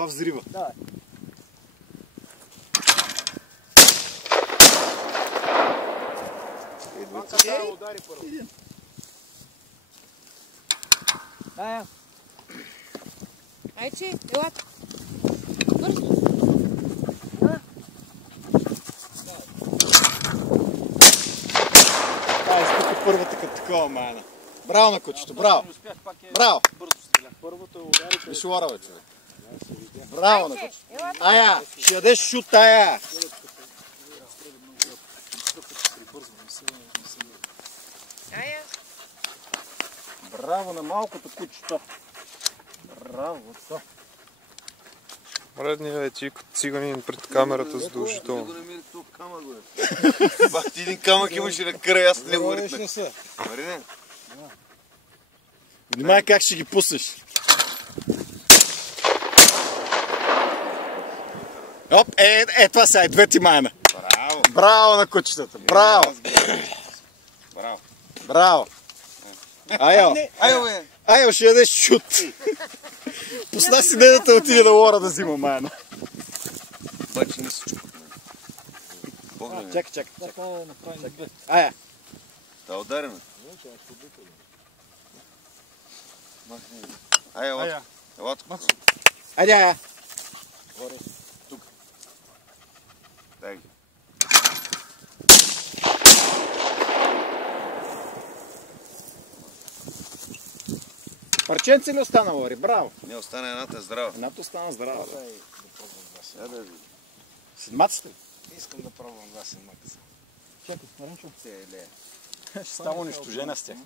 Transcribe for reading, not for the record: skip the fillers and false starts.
Това взрива. Давай. Ей, удари първо. Ая. Айче, елата. Бързо. Това изпука първата като такова, майна. Браво на кучето, браво. Браво. Първото е удари. Виж лора, бе, човек. Браво на кучето. Ая, ще ядеш шут, ая. Ая. Браво на малкото кучето. Браво. Редният е циганин пред камерата задължително. Го намери тук камък, бе. Бах ти един камък имаше на край, аз не го ритнах. Марине? Внимай как ще ги пуснеш. Оп, това сега е двете майна. Браво. Браво на кучетата, браво. Браво. Браво. Айо. Айо, бе. Айо, ще ядеш шут. Пусна си дедата отиде на лора да взима майна. Бачи не се чупа. Чакай. Така направи на две. Ая. Та ударена. Айо, елато. Айде, ая. Тук. Дай ги. Парченце ли остана, Лори? Браво. Не, остана едната здрава. Едната остана здрава. Сега да ви. Седмацата ли? Искам да пробвам два седмака. Чакай, Маринчо. Целе. Ще става унищожена с тях.